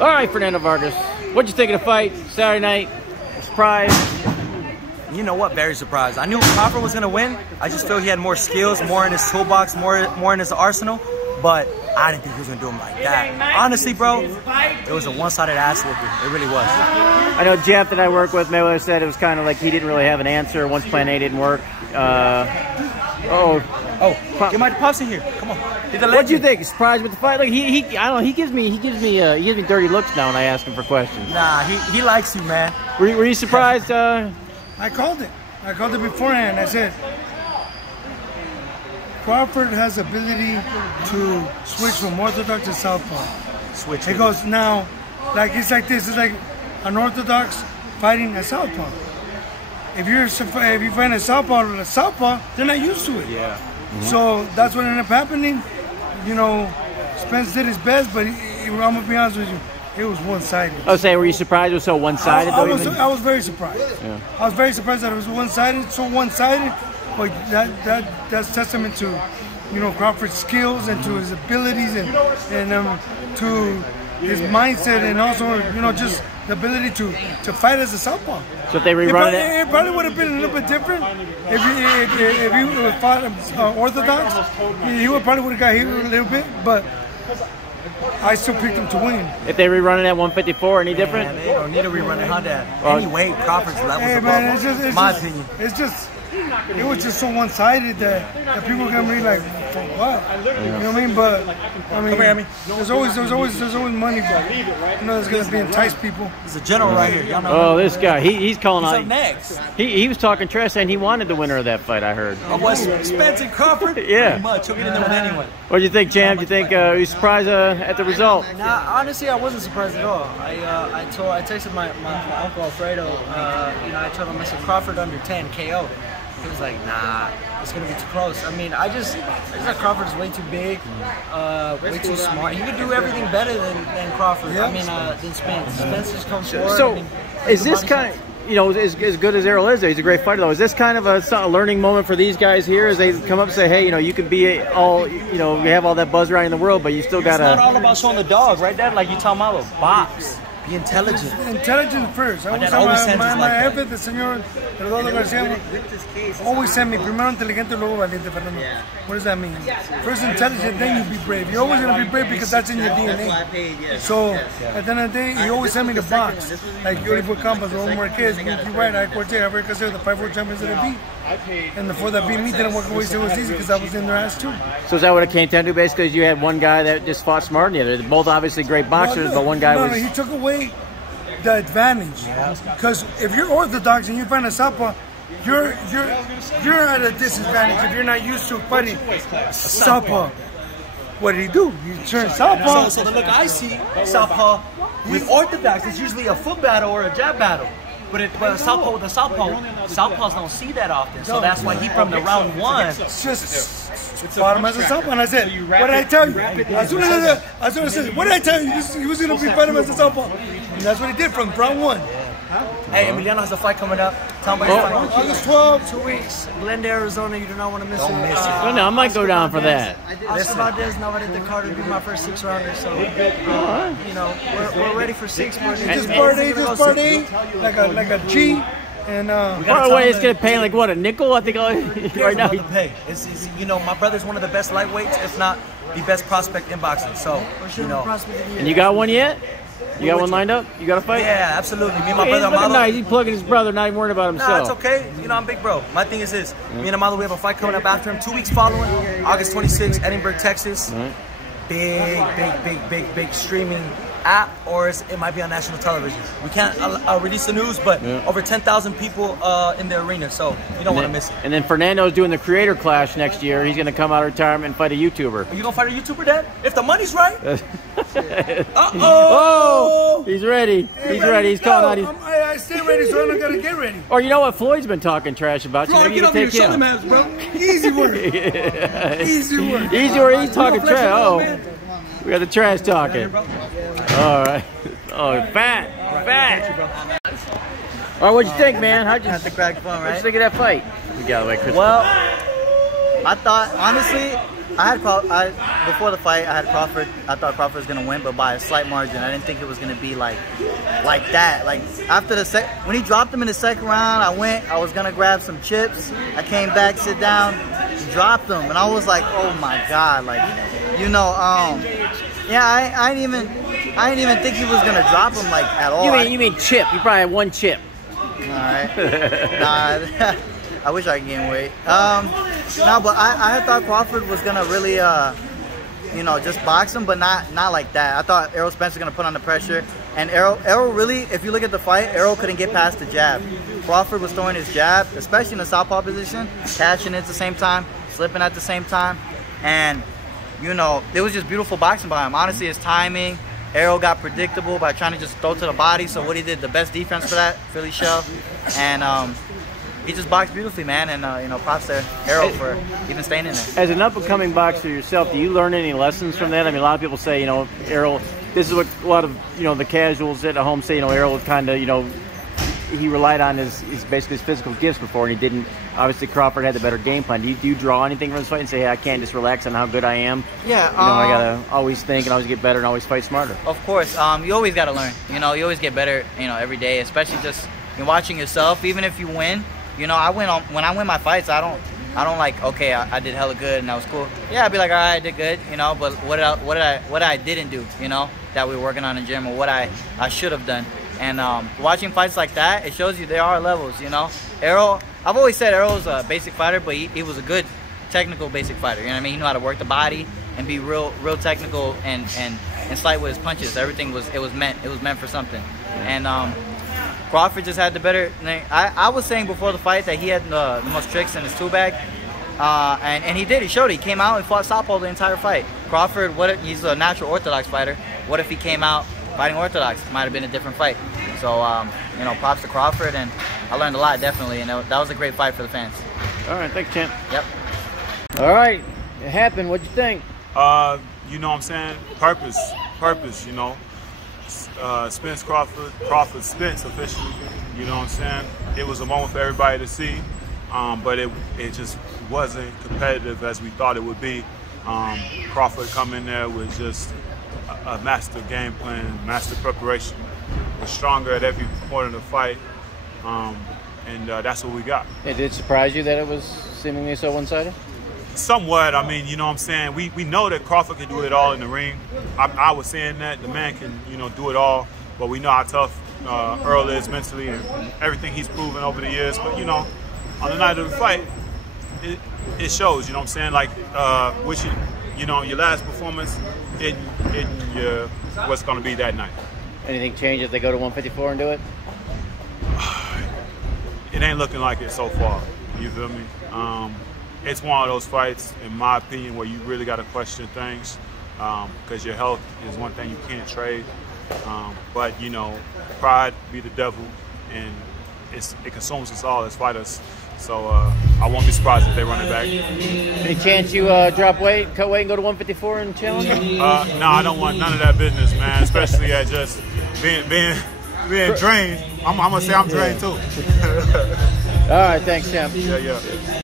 All right, Fernando Vargas, what'd you think of the fight Saturday night? Surprise? You know what? Very surprised. I knew Crawford was gonna win. I just feel he had more skills, more in his toolbox, more in his arsenal. But I didn't think he was gonna do him like that. Honestly, bro, it was a one-sided ass whooping. It really was. I know Jeff that I work with, Mayweather said it was kind of like he didn't really have an answer once Plan A didn't work. Get my pops in here. Come on. What'd you think? Surprised with the fight? Like I don't know. He gives me dirty looks now when I ask him for questions. Nah, he likes you, man. Were you surprised? I called it. I called it beforehand. I said Crawford has ability to switch from orthodox to southpaw. Switch. It goes now, like it's like this. It's like an orthodox fighting a southpaw. If you find a southpaw, they're not used to it. Yeah. So that's what ended up happening. You know, Spence did his best, but I'm gonna be honest with you, it was one-sided. I was saying, were you surprised it was so one-sided? I was very surprised. Yeah. I was very surprised that it was one-sided, so one-sided. But that's testament to, you know, Crawford's skills and to his abilities and to his mindset, and also, you know, just the ability to fight as a southpaw. So if they rerun it probably would have been a little bit different if he would have fought orthodox. He probably would have got hit a little bit, but I still picked him to win. If they rerun it at 154, any different? Man, they don't need to rerun it, huh, Dad? Anyway, Crawford's levels above my opinion. It was just so one-sided that people are gonna be like, for what? You know what I mean? But I mean, there's always money, but you know there's gonna be entice people. He's a general right here. Y'all know this guy, he's calling out. Next. He was talking trash, saying he wanted the winner of that fight. I heard. Oh, what, Spence and Crawford? Yeah. Pretty much. He'll get in there with anyone. What do you think, Jam? Do you think were you surprised at the result? Nah, honestly, I wasn't surprised at all. I texted my uncle Alfredo. I told him, I said Crawford under 10 KO. He was like, nah, it's gonna be too close. I mean, I just thought Crawford is way too big, way too smart. He could do everything better than Crawford. Yeah. I mean, than Spence. Spence just comes forward. So, is this kind of, you know, as good as Errol is, he's a great fighter though. Is this kind of a learning moment for these guys here as they come up and say, hey, you know, you can be all, you know, you have all that buzz around in the world, but you still gotta. It's not all about showing the dog, right, Dad? Like you talking about box. Be intelligent. Intelligent first. My jefe, the señor Eduardo Garcia, always send me primero inteligente, luego valiente, Fernando. Yeah. What does that mean? First intelligent, then you be brave. You're always going to be brave because that's in your DNA. So at the end of the day, he always send me the box. Like Yuri Campos, Raul Marquez, you're right, I Cortez, I Rick Casero, the 5-4 champions that I beat. And the four that beat me didn't work away, so it was easy because I was in their ass too. So is that what it came down to basically? You had one guy that just fought smarter than the other. They're both obviously great boxers, but one guy was. No, he took away the advantage. Because if you're orthodox and you find a southpaw, you're at a disadvantage if you're not used to fighting southpaw. What did he do? He turned southpaw. So the look I see, southpaw with orthodox, it's usually a foot battle or a jab battle. But southpaw with a southpaws don't see that often. So that's why he from the round one. It's just fought him as a southpaw. And I said, what did I tell you? As soon as I said, what did I tell you? He was going to be fighting as a southpaw. And that's what he did from round one. Hey, Emiliano has a fight coming up. Tell me about your fight. August 12, 2 weeks. Glendale, Arizona. You do not want to miss it. Don't miss it. Well, no, I might go down for that. Oscar Valdez, nobody at the card to be my first 6-rounder. So, you know, we're ready for 6. Just party, like a G. And by the way, it's gonna pay like what, a nickel? I think right now. To pay. It's, you know, my brother's one of the best lightweights, if not the best prospect in boxing. So, you know. And you got one yet? You got one lined up? You got a fight? Yeah, absolutely. Me and my brother Amado. Nice. He's plugging his brother, not even worried about himself. Nah, it's okay. You know, I'm big bro. My thing is this. Me and Amado, we have a fight coming up after him 2 weeks following. August 26th, Edinburgh, Texas. Big streaming app, or it might be on national television. We can't release the news, but over 10,000 people in the arena, so you don't want to miss it. And then Fernando's doing the Creator Clash next year. He's going to come out of retirement and fight a YouTuber. Are you going to fight a YouTuber, Dad? If the money's right? Oh! He's ready. He's ready. He's calling out. I stay ready, so I'm not going to get ready. Or you know what? Floyd's been talking trash about you. Floyd, get over here. Show them abs, bro. Easy work. Easy work. Easy work. He's talking trash. Oh. We got the trash talking. All right. Oh, fat. All right, what'd you think, man? How'd you have to crack fun, right? What'd you think of that fight? We got away, Chris. Well, I thought honestly, I before the fight, I had Crawford. I thought Crawford was gonna win, but by a slight margin. I didn't think it was gonna be like that. Like after the when he dropped him in the second round, I was gonna grab some chips. I came back, sit down, he dropped him, and I was like, oh my God, like, you know, yeah, I didn't even think he was gonna drop him like at all. You mean chip? You probably had one chip. All right. Nah, I wish I could gain weight. No, but I thought Crawford was gonna really, you know, just box him, but not like that. I thought Errol Spence was gonna put on the pressure, and Errol really, if you look at the fight, Errol couldn't get past the jab. Crawford was throwing his jab, especially in the southpaw position, catching it at the same time, slipping at the same time, and you know, it was just beautiful boxing by him. Honestly, his timing. Errol got predictable by trying to just throw to the body. So what he did, the best defense for that, Philly shell, and he just boxed beautifully, man. And you know, props to Errol for even staying in there. As an up-and-coming boxer yourself, do you learn any lessons from that? I mean, a lot of people say, you know, Errol. This is what a lot of, you know, the casuals at home say. You know, Errol kind of, you know, he relied on his basically his physical gifts before, and he didn't. Obviously, Crawford had the better game plan. Do you draw anything from this fight and say, hey, I can't just relax on how good I am? Yeah. You know, I gotta always think and always get better and always fight smarter. Of course. You always gotta learn. You know, you always get better. You know, every day, especially just watching yourself. Even if you win, you know, when I win my fights, I don't like, okay, I did hella good and that was cool. Yeah, I'd be like, all right, I did good. You know, but what I didn't do, you know, that we were working on in the gym, or what I should have done. And watching fights like that, it shows you there are levels, you know. Errol, I've always said Errol's a basic fighter, but he was a good technical basic fighter. You know what I mean? He knew how to work the body and be real technical and slight with his punches. Everything was meant for something. And Crawford just had the better. I was saying before the fight that he had the most tricks in his tool bag, and he did. He showed it. He came out and fought southpaw the entire fight. Crawford, he's a natural orthodox fighter. What if he came out fighting orthodox? Might have been a different fight. So you know, props to Crawford, and I learned a lot, definitely, and that was a great fight for the fans. All right, thanks, champ. Yep. All right, it happened. What'd you think? You know what I'm saying? Purpose, you know. Spence Crawford Spence officially, you know what I'm saying? It was a moment for everybody to see, but it just wasn't competitive as we thought it would be. Crawford come in there with just a master game plan, master preparation, was stronger at every point of the fight, and that's what we got. Did it surprise you that it was seemingly so one-sided? Somewhat. I mean, you know what I'm saying? We know that Crawford can do it all in the ring. I was saying that the man can, you know, do it all, but we know how tough Errol is mentally and everything he's proven over the years. But, you know, on the night of the fight, it shows, you know what I'm saying? Like, you know, your last performance in what's going to be that night. Anything change if they go to 154 and do it? It ain't looking like it so far. You feel me? It's one of those fights, in my opinion, where you really got to question things, because your health is one thing you can't trade. But, you know, pride be the devil, and it consumes us all as fighters. So I won't be surprised if they run it back. Any chance you drop weight, cut weight, and go to 154 and challenge? No, I don't want none of that business, man. Especially at just being drained. I'm gonna say I'm drained too. All right, thanks, champ. Yeah.